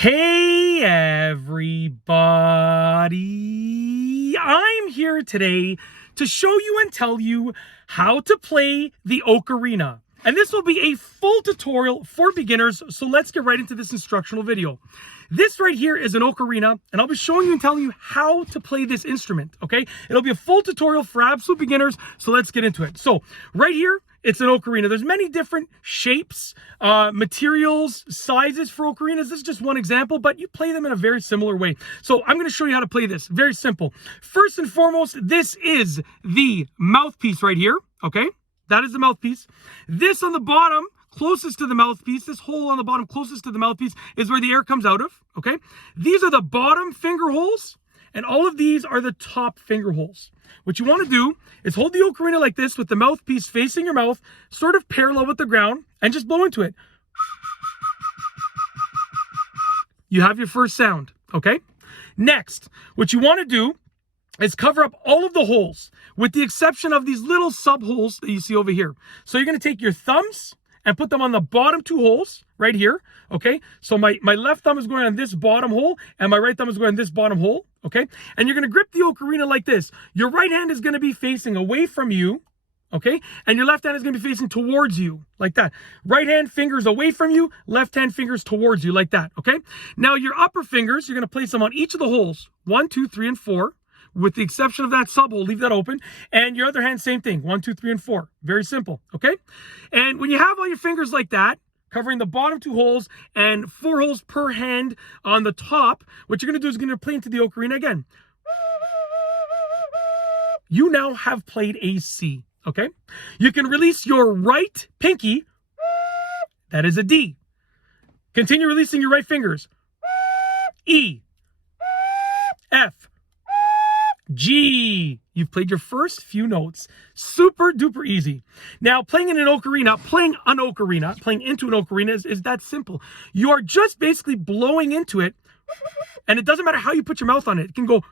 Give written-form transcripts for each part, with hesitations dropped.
Hey everybody, I'm here today to show you and tell you how to play the ocarina. And this will be a full tutorial for beginners, so let's get right into this instructional video. This right here is an ocarina, and I'll be showing you and telling you how to play this instrument, okay? It'll be a full tutorial for absolute beginners, so let's get into it. So right here, it's an ocarina. There's many different shapes, materials, sizes for ocarinas. This is just one example, but you play them in a very similar way. So I'm going to show you how to play this. Very simple. First and foremost, this is the mouthpiece right here, okay? That is the mouthpiece. This on the bottom, closest to the mouthpiece, this hole on the bottom closest to the mouthpiece is where the air comes out of, okay? These are the bottom finger holes, and all of these are the top finger holes. What you want to do is hold the ocarina like this with the mouthpiece facing your mouth, sort of parallel with the ground, and just blow into it. You have your first sound, okay? Next, what you want to do is cover up all of the holes, with the exception of these little sub holes that you see over here. So you're going to take your thumbs and put them on the bottom two holes right here, okay? So my left thumb is going on this bottom hole, and my right thumb is going on this bottom hole, okay? And you're going to grip the ocarina like this. Your right hand is going to be facing away from you, okay? And your left hand is going to be facing towards you, like that. Right hand fingers away from you, left hand fingers towards you, like that, okay? Now your upper fingers, you're going to place them on each of the holes, 1, 2, 3, and 4. With the exception of that sub hole, leave that open. And your other hand, same thing, 1, 2, 3, and 4. Very simple, okay? And when you have all your fingers like that, covering the bottom two holes and 4 holes per hand on the top, what you're going to do is you're going to play into the ocarina again. You now have played a C, okay? You can release your right pinky. That is a D. Continue releasing your right fingers. E, F, G. You've played your first few notes. Super duper easy. Now, playing into an ocarina is that simple. You are just basically blowing into it, and it doesn't matter how you put your mouth on it. It can go.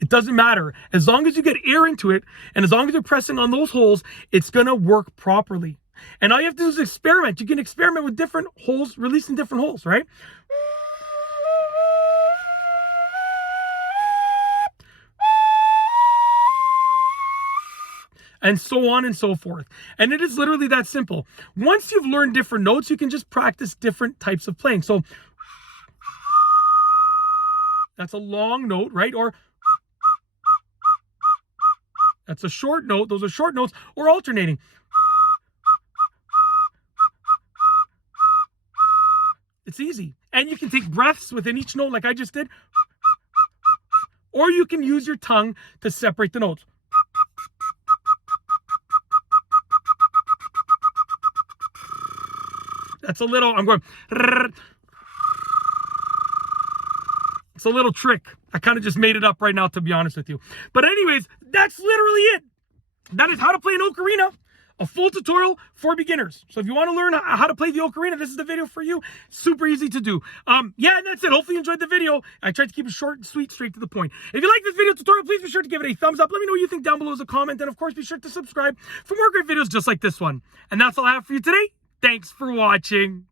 It doesn't matter. As long as you get air into it, and as long as you're pressing on those holes, it's going to work properly. And all you have to do is experiment. You can experiment with different holes, releasing different holes, right? And so on and so forth. And it is literally that simple. Once you've learned different notes, you can just practice different types of playing. So that's a long note, right? Or that's a short note. Those are short notes, or alternating. It's easy. And you can take breaths within each note like I just did. Or you can use your tongue to separate the notes. That's a little, I'm going. It's a little trick. I kind of just made it up right now, to be honest with you. But anyways, that's literally it. That is how to play an ocarina. A full tutorial for beginners. So if you want to learn how to play the ocarina, this is the video for you. Super easy to do. Yeah, and that's it. Hopefully you enjoyed the video. I tried to keep it short and sweet, straight to the point. If you like this video tutorial, please be sure to give it a thumbs up. Let me know what you think down below as a comment. And of course, be sure to subscribe for more great videos just like this one. And that's all I have for you today. Thanks for watching.